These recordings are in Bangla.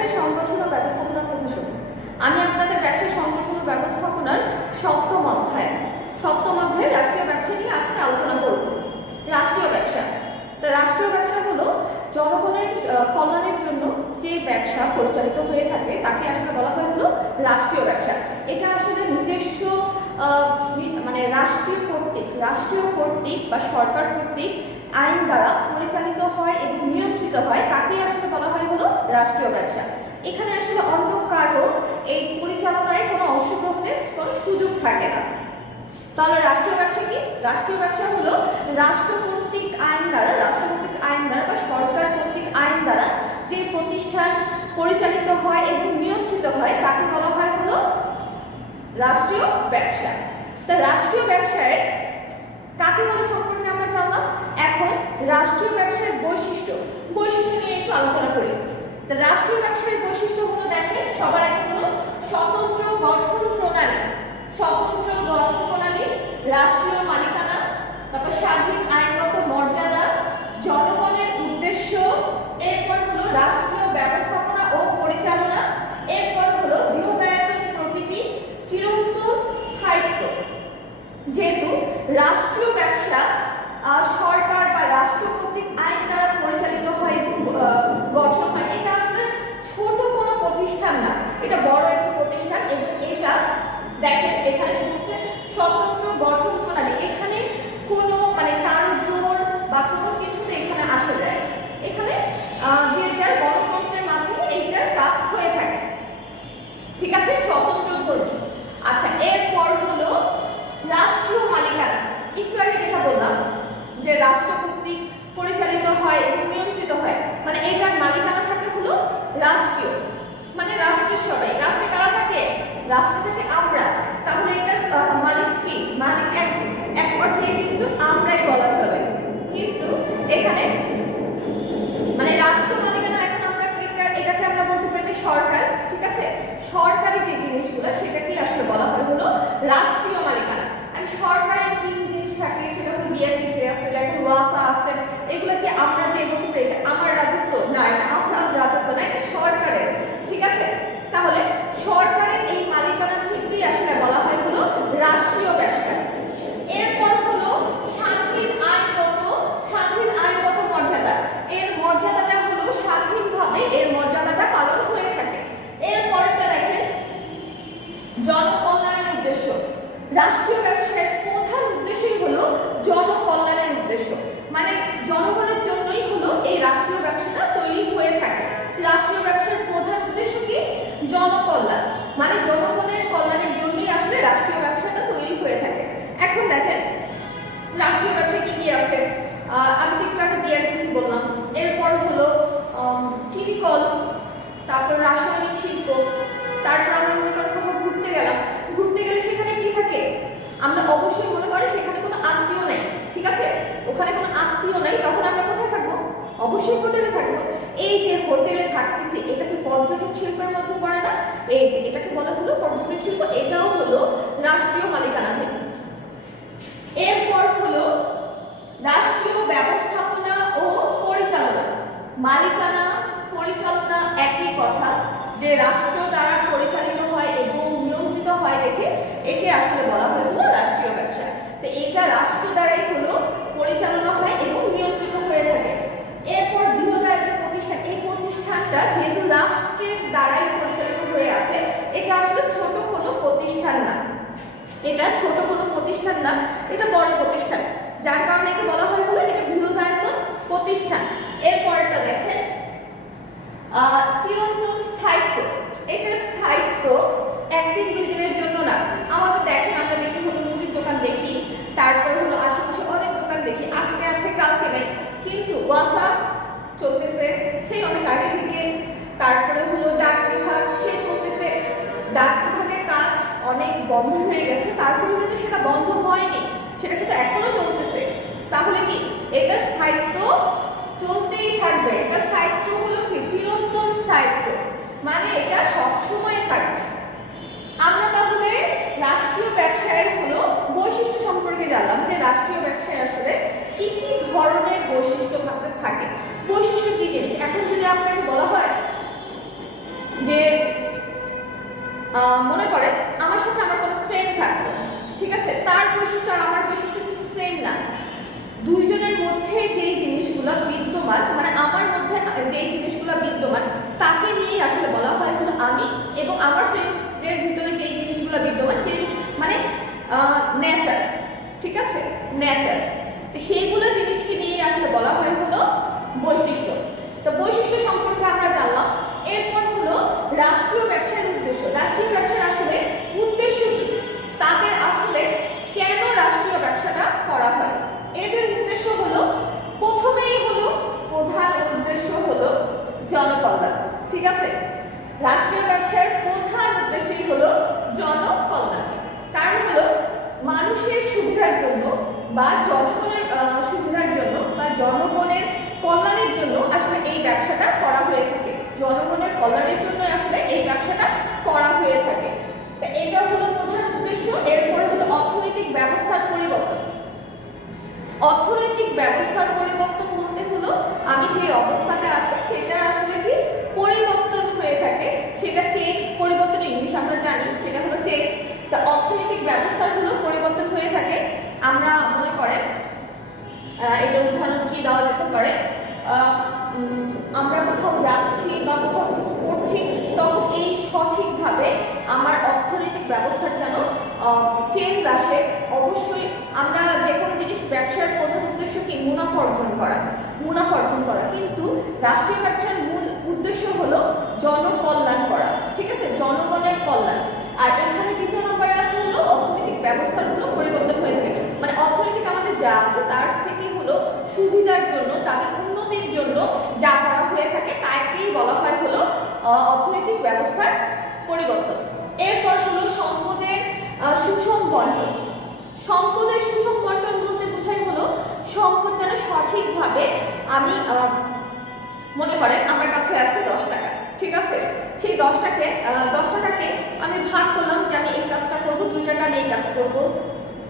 ব্যবসায় সংগঠন ও ব্যবস্থাপনা প্রশাসন। আমি আপনাদের ব্যবসায় সংগঠন ও ব্যবস্থাপনার সপ্তম অধ্যায় রাষ্ট্রীয় ব্যবসা নিয়ে আজকে আলোচনা করব। রাষ্ট্রীয় ব্যবসা, তো রাষ্ট্রীয় ব্যবসা হলো জনগণের কল্যাণের জন্য যে ব্যবসা পরিচালিত হয়ে থাকে তাকে আসলে বলা হয় হলো রাষ্ট্রীয় ব্যবসা। এটা আসলে নিজস্ব মানে রাষ্ট্রীয় কর্তৃক বা সরকার কর্তৃক আইন দ্বারা পরিচালিত হয় এবং নিয়ন্ত্রিত হয়, তাকে আসলে বলা হয় হলো রাষ্ট্রীয় ব্যবসা। এখানে আসলে অন্য কারো এই পরিচালনায় কোনো অংশগ্রহণের কোনো সুযোগ থাকে না। তাহলে রাষ্ট্রীয় ব্যবসা কি? রাষ্ট্রীয় ব্যবসা হলো রাষ্ট্র কর্তৃক আইন দ্বারা বা সরকার কর্তৃক আইন দ্বারা যে প্রতিষ্ঠান পরিচালিত হয় এবং নিয়ন্ত্রিত হয় তাকে বলা হয় হলো রাষ্ট্রীয় ব্যবসা। তা রাষ্ট্রীয় ব্যবসায় কাকে বলে সম্পর্কে আমরা জানলাম। এখন রাষ্ট্রীয় ব্যবসার বৈশিষ্ট্য নিয়ে একটু আলোচনা করি। তা রাষ্ট্রীয় ব্যবসার বৈশিষ্ট্য হলো, দেখেন, সবার আগে হলো স্বতন্ত্র গঠন প্রণালী, রাষ্ট্রীয় মালিকানা, তারপর স্বাধীন আইনগত মর্যাদা, জনগণের উদ্দেশ্য, এরপর হলো রাষ্ট্রীয় ব্যবস্থাপনা ও পরিচালনা, এরপর হলো বৃহদায়তন প্রকৃতি, চিরন্তন স্থায়িত্ব। যেহেতু রাষ্ট্রীয় ব্যবসা সরকার বা রাষ্ট্র কর্তৃক আইন দ্বারা পরিচালিত হয় এবং গঠন হয়, এটা আসলে ছোট কোনো প্রতিষ্ঠান না, এটা বড় একটি প্রতিষ্ঠান। এবং এটা দেখেন এখানে হচ্ছে স্বতন্ত্র গঠন প্রণালী, এখানে কোনো মানে কারো জোর বা কোনো কিছুতে এখানে আসা যায় না, এখানে যে যার গণতন্ত্রের মাধ্যমে এইটার কাজ হয়ে থাকে, ঠিক আছে, স্বতন্ত্র ধর্মী। আচ্ছা, এরপর হলো রাষ্ট্রীয় মালিকানা। একটু আগে যেটা বললাম যে রাষ্ট্র কর্তৃক পরিচালিত হয় এবং নিয়ন্ত্রিত হয়, মানে এটার মালিকানা থাকে হলো রাষ্ট্রীয়, মানে রাষ্ট্রের সবাই। রাষ্ট্রে কারা থাকে? রাষ্ট্রে থাকে আমরা। তাহলে এটার মালিক কি? মালিক এক অর্থে কিন্তু আমরাই বলা চলে, কিন্তু এখানে মানে রাষ্ট্র মালিকানা। এখন আমরা এটাকে আমরা বলতে পারি সরকার, ঠিক আছে, সরকারি যে জিনিসগুলো সেটাকে আসলে বলা হয় হলো রাষ্ট্রীয় মালিকানা। আর সরকারের কি কি জিনিস থাকে সেটা হলো বিআরটিসি আছে, দেখেন ওয়াসা আছে, এগুলো কি আমরা যে বলতে পারি এটা আমার রাজত্ব না, এটা আপনার রাজত্ব না, এটা সরকারের, ঠিক আছে। তাহলে সরকারের এই মালিকানা থেকেই আসলে বলা হয় হলো রাষ্ট্রীয় ব্যবসা। এরপর হলো স্বাধীন আইনগত মর্যাদা। এর মর্যাদাটা হলো স্বাধীনভাবে এর মর্যাদাটা পালন হয়ে থাকে। এরপরটা দেখেন জনকল্যাণের উদ্দেশ্য। রাষ্ট্রীয় ব্যবসার প্রধান উদ্দেশ্যই হলো জনকল্যাণের উদ্দেশ্য, মানে জনগণের জন্যই হলো এই রাষ্ট্রীয় ব্যবসাটা তৈরি হয়ে থাকে। রাষ্ট্রীয় ব্যবসার প্রধান উদ্দেশ্য কি? জনকল্যাণ, মানে জনগণের কল্যাণের জন্যই আসলে রাষ্ট্রীয় ব্যবসাটা তৈরি হয়ে থাকে। এখন দেখেন রাষ্ট্রীয় ব্যবসা কি কি আছে। আমি একটু আগে বিআরটিসি বললাম, এরপর হলো চিনি কল, তারপর রাসায়নিক শিল্প, তারপর আমরা মনে করেন কোথাও ঘুরতে গেলে সেখানে কি থাকে? আমরা অবশ্যই মনে করি সেখানে কোনো আত্মীয় নেই, ঠিক আছে, ওখানে কোনো আত্মীয় নেই, তখন আমরা কোথায় থাকবো? অবশ্যই হোটেলে থাকবো। এই যে হোটেলে থাকতেছি, এটা কি পর্যটন শিল্পের মধ্যে পড়ে না? এই যে এটাকে বলা হলো পর্যটন শিল্প, এটাও হলো রাষ্ট্রীয় মালিকানাধীন। এরপর হলো রাষ্ট্রীয় ব্যবস্থাপনা ও পরিচালনা। মালিকানা পরিচালনা একই কথা, যে রাষ্ট্র দ্বারা পরিচালিত হয় এবং নিয়ন্ত্রিত হয় দেখে একে আসলে বলা হয় হলো রাষ্ট্রীয় ব্যবসা। তো এইটা রাষ্ট্র দ্বারাই হলো পরিচালনা হয় এবং নিয়ন্ত্রিত হয়ে থাকে। এরপর বৃহদায়তন প্রতিষ্ঠান, এই প্রতিষ্ঠানটা যেহেতু রাষ্ট্রের দ্বারাই পরিচালিত হয়ে আছে, এটা আসলে ছোট কোনো প্রতিষ্ঠান না, এটা বড় প্রতিষ্ঠান, যার কারণে একে বলা হয় হলো এটা বৃহদায়তন প্রতিষ্ঠান। এরপরটা দেখেন চিরন্তন স্থায়িত্ব। এটার স্থায়িত্ব একদিন দুই দিনের জন্য না। আমাদের দেখেন আমরা দেখি হলো মুদির দোকান দেখি, তারপর হলো আশেপাশে অনেক দোকান দেখি, আজকে আছে কালকে নেই, কিন্তু ওয়াসা চলতেছে সেই অনেক আগে থেকে। তারপরে হলো ডাক বিভাগ, সে চলতেছে, ডাক বিভাগের কাজ অনেক বন্ধ হয়ে গেছে, তারপরে কিন্তু সেটা বন্ধ হয়নি, সেটা কিন্তু এখনো চলতেছে। তাহলে কি এটার স্থায়িত্ব চলতেই থাকবে। এটা স্থায়িত্ব হলো কি? চিরন্তন স্থায়িত্ব, মানে এটা সব সময় থাকবে। আমরা তাহলে রাষ্ট্রীয় ব্যবসায়ের হলো বৈশিষ্ট্য সম্পর্কে জানলাম, যে রাষ্ট্রীয় ব্যবসায় আসলে কি কি ধরনের বৈশিষ্ট্য থাকে। বৈশিষ্ট্য কি জিনিস? এখন যদি আপনাকে বলা হয় যে মনে করেন আমার সাথে আমার কোনো ফ্রেন্ড থাকলো, ঠিক আছে, তার বৈশিষ্ট্য আর আমার বৈশিষ্ট্য কিন্তু সেম না। দুইজনের মধ্যে যেই জিনিসগুলো বিদ্যমান, মানে আমার মধ্যে যেই জিনিসগুলো বিদ্যমান তাকে নিয়েই আসলে বলা হয় হলো আমি, এবং আমার ফ্রেন্ডের ভিতরে যেই জিনিসগুলো বিদ্যমান যেই মানে নেচার, ঠিক আছে, নেচার, তো সেইগুলো জিনিসকে নিয়ে আসলে বলা হয় হলো বৈশিষ্ট্য। তো বৈশিষ্ট্য সম্পর্কে আমরা জানলাম। এরপর হলো রাষ্ট্রীয় ব্যবসার উদ্দেশ্য। রাষ্ট্রীয় ব্যবসার আসলে উদ্দেশ্য কি, তাদের আসলে কেন রাষ্ট্রীয় ব্যবসাটা করা হয়। এদের উদ্দেশ্য হলো, প্রথমেই হলো প্রধান উদ্দেশ্য হলো জনকল্যাণ, ঠিক আছে। রাষ্ট্রীয় ব্যবসার প্রধান উদ্দেশ্যই হলো জনকল্যাণ। কারণ হলো মানুষের সুবিধার জন্য বা জনগণের সুবিধার জন্য বা জনগণের কল্যাণের জন্য আসলে এই ব্যবসাটা করা হয়ে থাকে। জনগণের কল্যাণের জন্য আসলে এই ব্যবসাটা করা হয়ে থাকে। তো এটা হলো প্রধান উদ্দেশ্য। এরপরে হলো অর্থনৈতিক ব্যবস্থার পরিবর্তন। অর্থনৈতিক ব্যবস্থার পরিবর্তন বলতে হলো আমি যে অবস্থাটা আছি সেটা আসলে কি পরিবর্তন হয়ে থাকে, সেটা চেঞ্জ, পরিবর্তন ইংলিশ আমরা জানি, সেটা হলো চেঞ্জ। তা অর্থনৈতিক ব্যবস্থার হলো পরিবর্তন হয়ে থাকে। আমরা মনে করেন এটা উদাহরণ কি দেওয়া যেতে পারে, আমরা কোথাও যাচ্ছি বা কোথাও কিছু করছি, তখন এই সঠিকভাবে আমার অর্থনৈতিক ব্যবস্থার যেন চেঞ্জ আসে। অবশ্যই আমরা যে কোনো জিনিস, ব্যবসার প্রধান উদ্দেশ্য কি মুনাফা অর্জন করা, মুনাফা অর্জন করা, কিন্তু রাষ্ট্রীয় ব্যবসার মূল উদ্দেশ্য হলো জনকল্যাণ করা, ঠিক আছে, জনগণের কল্যাণ। আর এখানে দ্বিতীয় নম্বরে আছে হলো অর্থনৈতিক ব্যবস্থাগুলো পরিবর্তন হয়ে থাকে, মানে অর্থনৈতিক আমাদের যা আছে তার থেকে হলো সুবিধার জন্য, তাদের উন্নতির জন্য যা করা হয়ে থাকে তাকেই বলা হয় হলো অর্থনৈতিক ব্যবস্থার পরিবর্তন। এরপর হলো সম্পদের সুষম বন্টন। সম্পদের সুষম বন্টন বলতে বোঝায় হলো সম্পদ যেন সঠিকভাবে আমি, মনে করেন আমার কাছে আছে 10 টাকা, ঠিক আছে, সেই 10 টাকাকে আমি ভাগ করলাম যে আমি এই কাজটা করবো, 2 টাকা আমি এই কাজ করবো,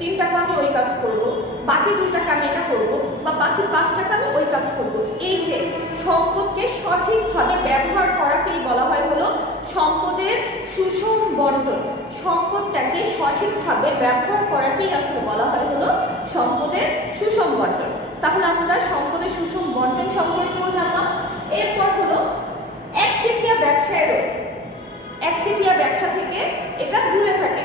3 টাকা আমি ওই কাজ করব, বাকি 2 টাকা আমি এটা করব, বা বাকি 5 টাকা আমি ওই কাজ করব। এই যে সম্পদকে সঠিকভাবে ব্যবহার করাকেই বলা হয় হলো সম্পদের সুষম বন্টন। সম্পদটাকে সঠিকভাবে ব্যবহার করাকেই আসলে বলা হয় হলো সম্পদের সুষম বন্টন। তাহলে আমরা সম্পদের সুষম বন্টন সম্পর্কেও জানলাম। এরপর হলো একচেটিয়া ব্যবসায়েরও, একচেটিয়া ব্যবসা থেকে এটা দূরে থাকে।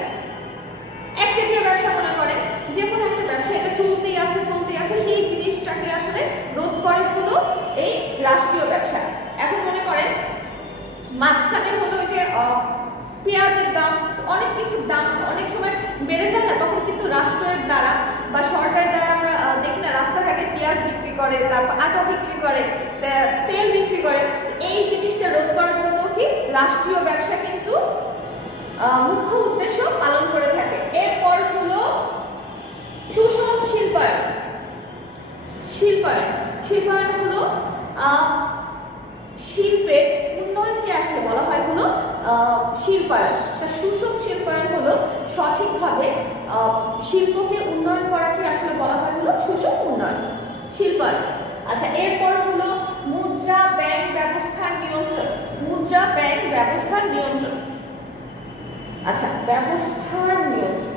একচেটিয়া ব্যবসা মনে করেন যে কোনো একটা ব্যবসা এটা চলতেই আছে, সেই জিনিসটাকে আসলে রোধ করে হলো এই রাষ্ট্রীয় ব্যবসা। এখন মনে করেন মাঝখানে হলো যে পেঁয়াজের দাম, অনেক কিছুর দাম অনেক সময় বেড়ে যায় না, তখন কিন্তু রাষ্ট্রের দ্বারা বা সরকারের দ্বারা আমরা দেখি না রাস্তাঘাটে পেঁয়াজ বিক্রি করে, তারপর আটা বিক্রি করে, তেল বিক্রি করে। এই জিনিসটা রোধ করার জন্য কি রাষ্ট্রীয় ব্যবসা কিন্তু মুখ্য উদ্দেশ্য পালন করে থাকে। এরপর হলো সুষম শিল্পায়ন। শিল্পায়ন হলো শিল্পের উন্নয়নকে আসলে বলা হয় হলো শিল্পায়ন। তা সুষম শিল্পায়ন হলো সঠিকভাবে শিল্পকে উন্নয়ন করাকে আসলে বলা হয় হলো সুষম উন্নয়ন, শিল্পায়ন। আচ্ছা, এরপর হলো মুদ্রা ব্যাংক ব্যবস্থার নিয়ন্ত্রণ। মুদ্রা ব্যাংক ব্যবস্থার নিয়ন্ত্রণ, আচ্ছা, ব্যবস্থার নিয়ন্ত্রণ।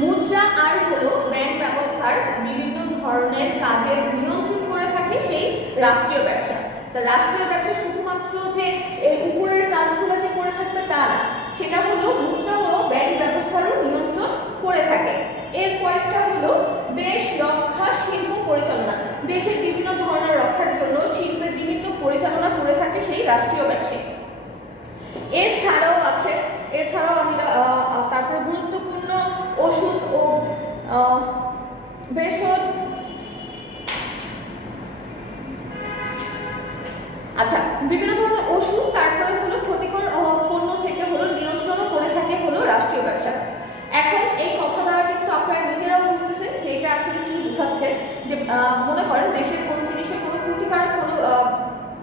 মুদ্রা আর হলো ব্যাংক ব্যবস্থার বিভিন্ন ধরনের কাজের নিয়ন্ত্রণ করে থাকে সেই রাষ্ট্রীয় ব্যবসা। তা রাষ্ট্রীয় ব্যবসা শুধুমাত্র যে এই উপরের কাজগুলো যে করে থাকবে তা না, সেটা হলো মুদ্রা ও ব্যাংক ব্যবস্থারও নিয়ন্ত্রণ করে থাকে। এরপরেরটা হলো দেশ রক্ষা শিল্প পরিচালনা। দেশের বিভিন্ন ধরনের রক্ষার জন্য শিল্পের বিভিন্ন পরিচালনা করে থাকে সেই রাষ্ট্রীয় ব্যবসায়ী। এছাড়াও আমরা তারপর গুরুত্বপূর্ণ ওষুধ ও ভেষজ, আচ্ছা, বিভিন্ন ধরনের ওষুধ, তারপরে হলো ক্ষতিকর পণ্য থেকে হলো নিয়ন্ত্রণও করে থাকে হলো রাষ্ট্রীয় ব্যবসা। এখন এই কথা দ্বারা কিন্তু আপনারা নিজেরাও বুঝতেছেন যে এটা আসলে কি বোঝাচ্ছে, যে মনে করেন দেশের কোনো জিনিসের কোনো ক্ষতিকারক কোনো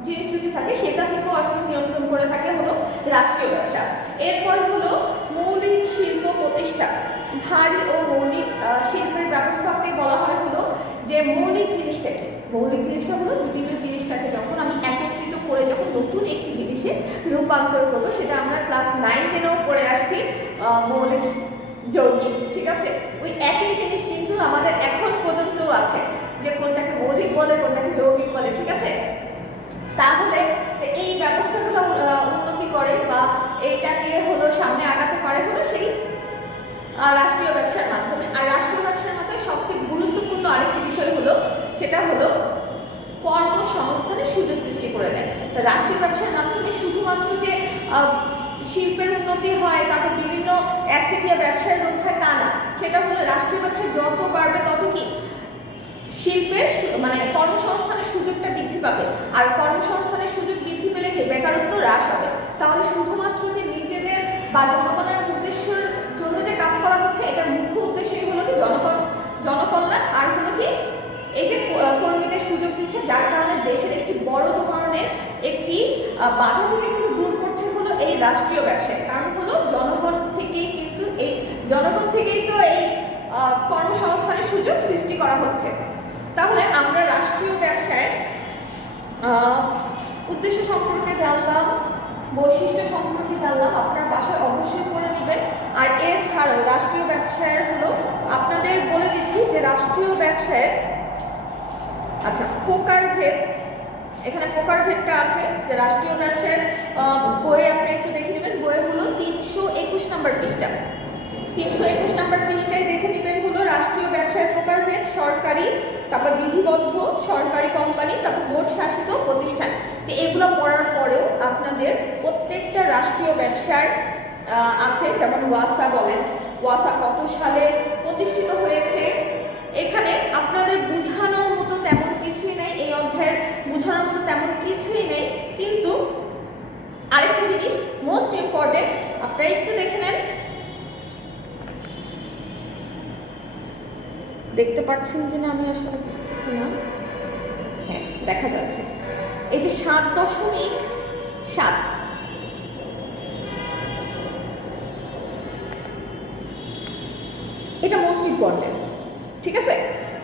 জিনিস যদি থাকে সেটা থেকেও আসলে নিয়ন্ত্রণ করে থাকে হলো রাষ্ট্রীয় ব্যবসা। এরপর হলো মৌলিক শিল্প প্রতিষ্ঠা। ভারী ও মৌলিক শিল্পের ব্যবস্থাকে বলা হয় হলো যে মৌলিক জিনিসটাকে মৌলিক জিনিসটা হলো বিভিন্ন জিনিসটাকে যখন আমি একত্রিত করে যখন নতুন একটি জিনিসে রূপান্তর করবো, সেটা আমরা ক্লাস 9-10-এও পড়ে আসছি মৌলিক যৌগিক। ঠিক আছে, ওই একই জিনিস কিন্তু আমাদের এখন পর্যন্তও আছে, যে কোনটাকে মৌলিক বলে কোনটাকে যৌগিক বলে। ঠিক আছে, তাহলে এই ব্যবস্থাগুলো উন্নতি করে বা এটাকে হলো সামনে আগাতে পারে হলো সেই রাষ্ট্রীয় ব্যবসার মাধ্যমে। আর রাষ্ট্রীয় ব্যবসার মাধ্যমে সবচেয়ে গুরুত্বপূর্ণ আরেকটি বিষয় হলো, সেটা হলো কর্মসংস্থানের সুযোগ সৃষ্টি করে দেয়। তো রাষ্ট্রীয় ব্যবসার মাধ্যমে শুধুমাত্র যে শিল্পের উন্নতি হয়, তারপর বিভিন্ন একচেটিয়া ব্যবসায় রোধ হয় তা না, সেটা হলো রাষ্ট্রীয় ব্যবসা যত বাড়বে তত কি শিল্পের মানে কর্মসংস্থানের সুযোগটা বৃদ্ধি পাবে। আর কর্মসংস্থানের সুযোগ বৃদ্ধি পেলে কি বেকারত্ব হ্রাস হবে। তাহলে শুধুমাত্র যে নিজেদের বা জনগণের উদ্দেশ্যের জন্য যে কাজ করা হচ্ছে, এটার মুখ্য উদ্দেশ্যই হলো কি জনকল্যাণ, আর হলো কি এই যে কর্মীদের সুযোগ দিচ্ছে, যার কারণে দেশের একটি বড় ধরনের একটি বাধা থেকে কিন্তু দূর করছে হলো এই রাষ্ট্রীয় ব্যবসায়। কারণ হলো জনগণ থেকেই তো এই কর্মসংস্থানের সুযোগ সৃষ্টি করা হচ্ছে। তাহলে আমরা রাষ্ট্রীয় ব্যবসায় উদ্দেশ্য সম্পর্কে জানলাম, বৈশিষ্ট্য সম্পর্কে জানলাম, আপনার বাসায় অবশ্যই পড়ে নেবেন। আর এছাড়াও রাষ্ট্রীয় ব্যবসায়ের হলো আপনাদের বলে দিচ্ছি যে রাষ্ট্রীয় ব্যবসায়ের আচ্ছা প্রকারভেদ, এখানে প্রকারভেদটা আছে যে রাষ্ট্রীয় ব্যবসায়ের বইয়ে আপনি একটু দেখে নেবেন। বইয়ে হলো 321 নম্বর পৃষ্ঠা, 321 নম্বর পৃষ্ঠায় দেখে নেবেন হলো রাষ্ট্রীয় ব্যবসার প্রকারভেদ, সরকারি, তারপর বিধিবদ্ধ, সরকারি কোম্পানি, তারপর বোর্ড শাসিত প্রতিষ্ঠান। তো এগুলো পড়ার পরেও আপনাদের প্রত্যেকটা রাষ্ট্রীয় ব্যবসার আছে, যেমন ওয়াসা বলেন, ওয়াসা কত সালে প্রতিষ্ঠিত হয়েছে, এখানে আপনাদের বোঝানোর মতো তেমন কিছুই নেই, এই অধ্যায়ের বোঝানোর মতো তেমন কিছুই নেই। কিন্তু আরেকটা জিনিস মোস্ট ইম্পর্টেন্ট, আপনারা একটু দেখে নেন, দেখতে পাচ্ছেন কিনা আমি আসলে বুঝতেছি না, হ্যাঁ দেখা যাচ্ছে, এই যে 7.7 এটা মোস্ট ইম্পর্টেন্ট। ঠিক আছে,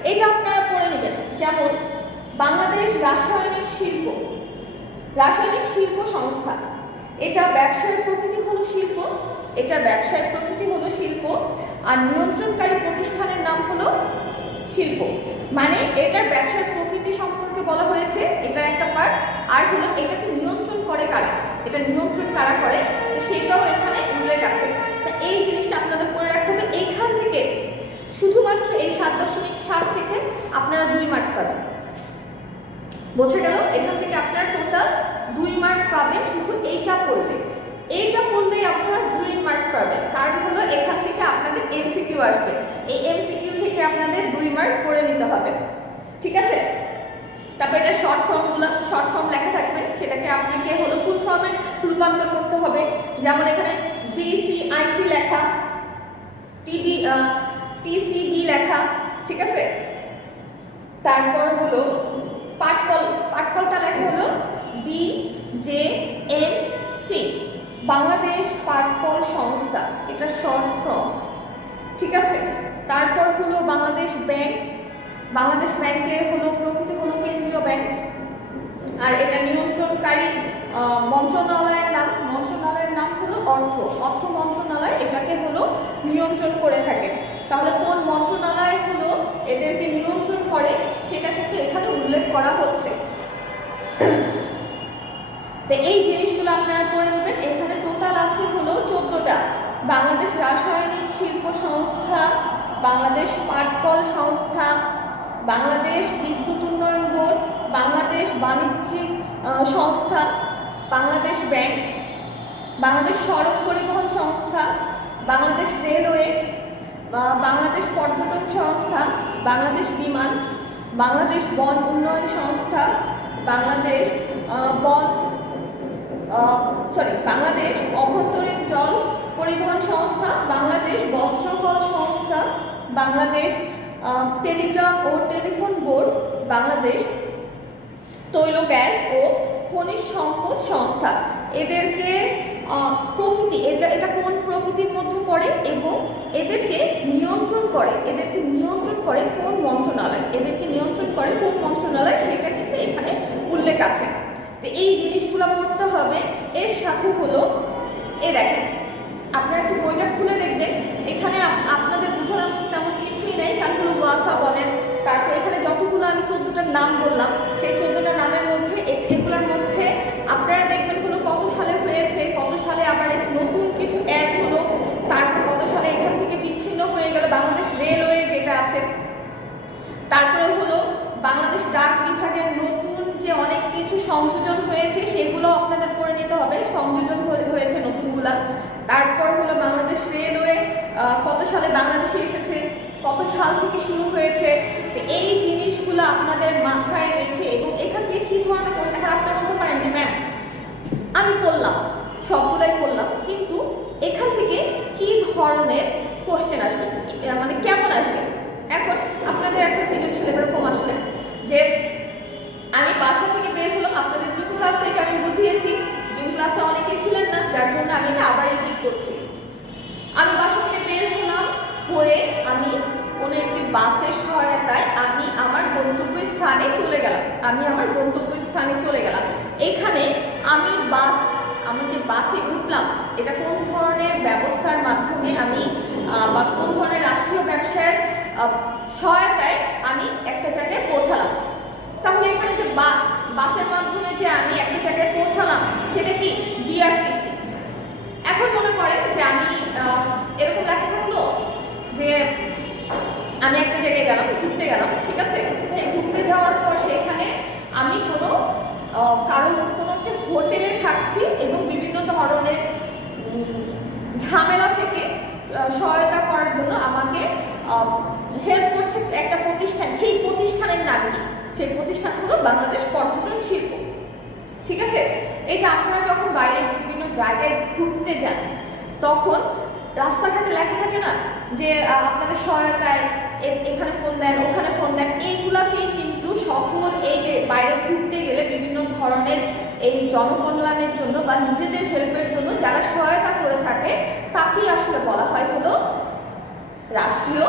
এটা আপনারা পড়ে নেবেন। যেমন বাংলাদেশ রাসায়নিক শিল্প সংস্থা, এটা ব্যবসায়ের প্রকৃতি হলো শিল্প, এটা ব্যবসায়ের প্রকৃতি হলো শিল্প, আর নিয়ন্ত্রণকারী প্রতিষ্ঠানের নাম হলো শিল্প। মানে এটার ব্যবসার প্রকৃতি সম্পর্কে বলা হয়েছে, এটার একটা পার্ট। আর হলো এটাকে নিয়ন্ত্রণ করে কারা, এটা নিয়ন্ত্রণ কারা করে সেটাও এখানে উল্লেখ আছে। তা এই জিনিসটা আপনাদের পড়ে রাখতে হবে। এইখান থেকে শুধুমাত্র এই 7.7 থেকে আপনারা 2 মার্ক পাবেন। বোঝা গেল? এখান থেকে আপনারা টোটাল 2 মার্ক পাবেন শুধু এইটা পড়লে। এইটা পড়লেই আপনারা 2 মার্ক পাবেন, কারণ হলো এখান থেকে আপনাদের এমসিকিউ আসবে। এই এমসিকিউ থেকে আপনাদের 2 মার্ক করে নিতে হবে। ঠিক আছে, তারপর এটা শর্ট ফর্ম লেখা থাকবে, সেটাকে আপনাকে হলো ফুল ফর্মে রূপান্তর করতে হবে। যেমন এখানে বিসিআইসি লেখা, টিসিবি লেখা। ঠিক আছে, তারপর হলো পাটকলটা লেখা হলো BJMC, বাংলাদেশ পাটকল সংস্থা, এটা শর্ট ফর্ম। ঠিক আছে, তারপর হলো বাংলাদেশ ব্যাংকের হলো প্রকৃতি হলো কেন্দ্রীয় ব্যাংক, আর এটা নিয়ন্ত্রণকারী মন্ত্রণালয়ের নাম হলো অর্থ মন্ত্রণালয়, এটাকে হলো নিয়ন্ত্রণ করে থাকে। তাহলে কোন মন্ত্রণালয় হলো এদেরকে নিয়ন্ত্রণ করে সেটা কিন্তু এখানে উল্লেখ করা হচ্ছে। তো এই জিনিসগুলো আপনারা পড়ে নেবেন। এখানে টোটাল আছে হলো 14টা: বাংলাদেশ রাসায়নিক শিল্প সংস্থা, বাংলাদেশ পাটকল সংস্থা, বাংলাদেশ বিদ্যুৎ উন্নয়ন বোর্ড, বাংলাদেশ বাণিজ্যিক সংস্থা, বাংলাদেশ ব্যাংক, বাংলাদেশ সড়ক পরিবহন সংস্থা, বাংলাদেশ রেলওয়ে, বাংলাদেশ পর্যটন সংস্থা, বাংলাদেশ বিমান, বাংলাদেশ বন উন্নয়ন সংস্থা, বাংলাদেশ বাংলাদেশ অভ্যন্তরীণ জল পরিবহন সংস্থা, বাংলাদেশ বস্ত্রকল সংস্থা, বাংলাদেশ টেলিগ্রাম ও টেলিফোন বোর্ড, বাংলাদেশ তৈল গ্যাস ও খনিজ সম্পদ সংস্থা। এদেরকে প্রকৃতি, এটা কোন প্রকৃতির মধ্যে পড়ে এবং এদেরকে নিয়ন্ত্রণ করে কোন মন্ত্রণালয়, আছে। তো এই জিনিসগুলো পড়তে হবে। এর সাথে হলো দেখেন, আপনারা একটু বইটা খুলে দেখবেন, এখানে আপনাদের বোঝানোর মতো তেমন কিছুই নেই। কারণ হলো ওয়াসা বলেন, তারপর এখানে যতগুলো আমি 14টার নাম বললাম, সেই 14টা নামের মধ্যে এগুলোর মধ্যে আপনারা দেখবেন হলো কত সালে হয়েছে, কত সালে আবার নতুন কিছু অ্যাড হলো, তারপর কত সালে এখান থেকে বিচ্ছিন্ন হয়ে গেল বাংলাদেশ রেলওয়ে যেটা আছে, তারপরে হলো বাংলাদেশ ডাক বিভাগের নতুন যে অনেক কিছু সংযোজন হয়েছে সেগুলো আপনাদের পড়ে নিতে হবে, সংযোজন হয়েছে নতুনগুলা। তারপর হলো বাংলাদেশ রেলওয়ে কত সালে বাংলাদেশে এসেছে, কত সাল থেকে শুরু হয়েছে। তো এই জিনিসগুলো আপনাদের মাথায় রেখে, এবং এখান থেকে কি ধরনের প্রশ্ন আপনারা বলতে পারেন যে ম্যাম আমি পড়লাম, সবগুলাই পড়লাম, কিন্তু এখান থেকে কি ধরনের কোশ্চেন আসবে, মানে কেমন আসবে। এখন আপনাদের একটা সৃজনশীল এরকম আসলে যে আমি বাসা থেকে বের হলাম, আপনাদের জুম ক্লাস থেকে আমি বুঝিয়েছি, জুম ক্লাসে অনেকে ছিলেন না, যার জন্য আমি এটা আবার রিপিট করছি। আমি বাসা থেকে বের হলাম, হয়ে আমি কোনো একটি বাসের সহায়তায় আমি আমার গন্তব্য স্থানে চলে গেলাম। এখানে আমি যে বাসে উঠলাম, এটা কোন ধরনের ব্যবস্থার মাধ্যমে আমি বা কোন ধরনের রাষ্ট্রীয় ব্যবসার সহায়তায় আমি একটা জায়গায় পৌঁছালাম। তাহলে এখানে যে বাসের মাধ্যমে যে আমি একটা জায়গায় পৌঁছালাম সেটা কি বিআরটিসি। এখন মনে করেন যে আমি এরকম লেখা থাকলো যে আমি একটা জায়গায় গেলাম, ঘুরতে গেলাম, ঠিক আছে, ঘুরতে যাওয়ার পর সেখানে আমি কোনো একটা হোটেলে থাকছি এবং বিভিন্ন ধরনের ঝামেলা থেকে সহায়তা করার জন্য আমাকে হেল্প করছে একটা প্রতিষ্ঠান। সেই প্রতিষ্ঠানের নাম কি? সেই প্রতিষ্ঠান হলো বাংলাদেশ পর্যটন শিল্প, ঠিক আছে। এই যে আপনারা যখন বাইরে বিভিন্ন জায়গায় ঘুরতে যান, তখন রাস্তাঘাটে লেখা থাকে না যে আপনাদের সহায়তায় এখানে ফোন দেন, ওখানে ফোন দেন। এইগুলাকেই কিন্তু সকল এই যে বাইরে ঘুরতে গেলে বিভিন্ন ধরনের এই জনকল্যাণের জন্য বা নিজেদের হেল্পের জন্য যারা সহায়তা করে থাকে তাকেই আসলে বলা হয় হলো রাষ্ট্রীয়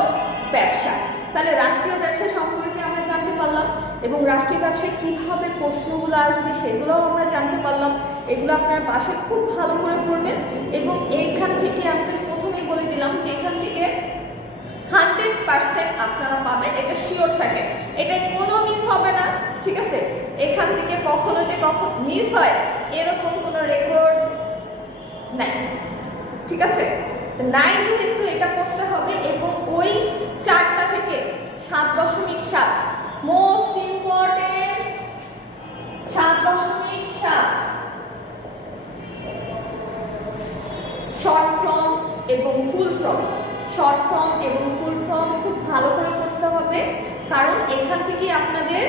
ব্যবসা। তাহলে রাষ্ট্রীয় ব্যবসা সম্পর্কে আমরা জানতে পারলাম, এবং রাষ্ট্রীয় ব্যবসায় কীভাবে প্রশ্নগুলো আসবে সেগুলোও আমরা জানতে পারলাম। এগুলো আপনার বাসায় খুব ভালো করে পড়বেন, এবং এইখান থেকে আমি তো প্রথমেই বলে দিলাম যে এখান থেকে 100% আপনারা পাবেন, এটা শিওর থাকে, এটা কোনো মিস হবে না, ঠিক আছে। এখান থেকে কখনো মিস হয় এরকম কোনো রেকর্ড নাই, ঠিক আছে। নাই যেহেতু এটা করতে হবে, এবং ওই 4টা থেকে 7.7 মোস্ট ইম্পর্টেন্ট 7.7 শর্ট ফর্ম এবং ফুল ফর্ম। শর্ট ফর্ম এবং ফুল ফর্ম খুব ভালো করে করতে হবে, কারণ এখান থেকে আপনাদের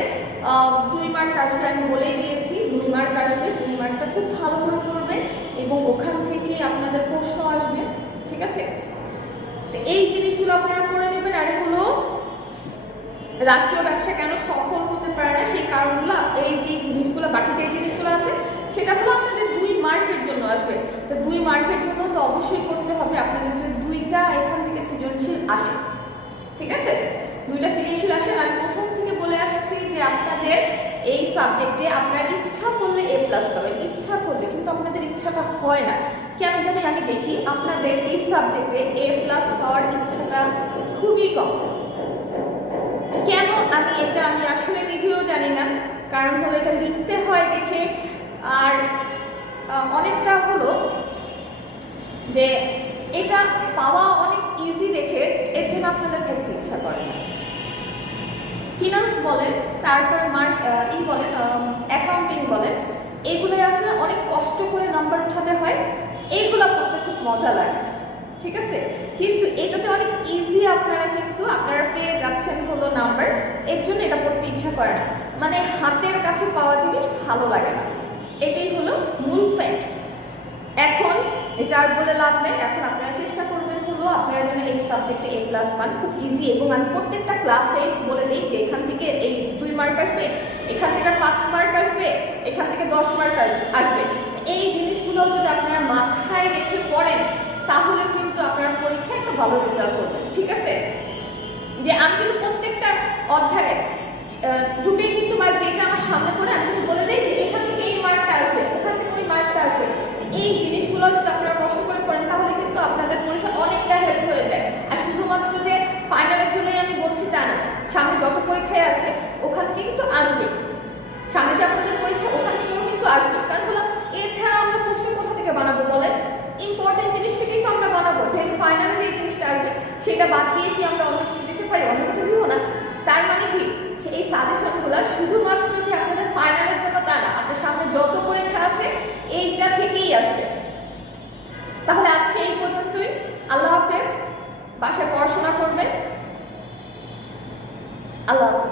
2 মার্ক আসবে, আমি বলেই দিয়েছি 2 মার্ক আসবে। 2 মার্কটা খুব ভালো করে করবে এবং ওখান থেকে আপনাদের প্রশ্ন আসবে, ঠিক আছে। তো এই জিনিসগুলো আপনারা করে নেবেন। আর হলো রাষ্ট্রীয় ব্যবসা কেন সফল হতে পারে না সেই কারণগুলো, এই যে জিনিসগুলো বাকি যে জিনিসগুলো আছে সেটা হলো আপনাদের 2 মার্কের জন্য আসবে। তো 2 মার্কের জন্য তো অবশ্যই করতে হবে আপনাদের যে 2টা এখান থেকে সৃজনশীল আসে, ঠিক আছে। 2টা সৃজনশীল আসে। আমি প্রথম থেকে বলে আসছি যে আপনাদের এই সাবজেক্টে আপনার ইচ্ছা করলে A+ পাবেন, ইচ্ছা করলে, কিন্তু আপনাদের ইচ্ছাটা হয় না কেন জানি। আমি দেখি আপনাদের এই সাবজেক্টে A+ পাওয়ার ইচ্ছাটা খুবই কম। কেন আমি আসলে নিজেও জানি না, কারণ হলো এটা লিখতে হয় দেখে, আর অনেকটা হলো যে এটা পাওয়া অনেক ইজি দেখে এর জন্য আপনাদের পড়তে ইচ্ছা করে না। ফিনান্স বলেন, তারপর বলেন, অ্যাকাউন্টিং বলেন, এগুলোই আসলে অনেক কষ্ট করে নাম্বার উঠাতে হয়, এইগুলা পড়তে খুব মজা লাগে, ঠিক আছে। কিন্তু এটাতে অনেক ইজি আপনারা পেয়ে যাচ্ছেন হলো নাম্বার, এর জন্য এটা পড়তে ইচ্ছা করে না, মানে হাতের কাছে পাওয়া জিনিস ভালো লাগে না, এটাই হলো মূল ফ্যাক্ট। এখন এটা আর বলে লাভ নেই। এখন আপনারা চেষ্টা করবেন হলো আপনারা যেন এই সাবজেক্টে A+ পান, খুব ইজি। এবং আমি প্রত্যেকটা ক্লাসে বলে দিই যে এখান থেকে এই 2 মার্ক আসবে, এখান থেকে 5 মার্ক আসবে, এখান থেকে 10 মার্ক আসবে। এই জিনিসগুলো যদি আপনারা মাথায় রেখে পড়েন তাহলে কিন্তু আপনার পরীক্ষায় একটা ভালো রেজাল্ট করবেন, ঠিক আছে। যে আমি কিন্তু প্রত্যেকটা অধ্যায়ে ঢুকেই কিন্তু মার্ক যেটা আমার সামনে পড়ে আমি কিন্তু বলে দিই যে এখান থেকে এই মার্কটা আসবে, ওখান থেকে ওই মার্কটা আসবে। এই জিনিসগুলো যদি আপনারা কষ্ট করে পড়েন তাহলে কিন্তু আপনাদের পরীক্ষা অনেকটা হেল্প হয়ে যায়। আর শুধুমাত্র যে ফাইনালের জন্যই আমি বলছি তা না, সামনে যত পরীক্ষায় আসবে ওখান থেকে কিন্তু আসবে, সামনে যে আপনাদের পরীক্ষা ওখান থেকেও কিন্তু আসবে। কারণ হলো এছাড়া আমরা প্রশ্ন কোথা থেকে বানাবো বলেন? ইম্পর্টেন্ট জিনিস থেকেই তো আমরা বানাবো। যে ফাইনালে যে জিনিসটা আসবে সেটা বাদ দিয়ে কি আমরা অন্য কিছু দিতে পারি? অন্য কিছু দিব না। তার মানে কি এই সাজেশনগুলো শুধুমাত্র যে আপনাদের ফাইনালের জন্য তা না, আপনার সামনে যত পরীক্ষা আছে এইটা থেকেই আসবে। তাহলে আজকে এই পর্যন্তই। আল্লাহ হাফেজ। বাসায় পড়াশোনা করবেন। আল্লাহ হাফেজ।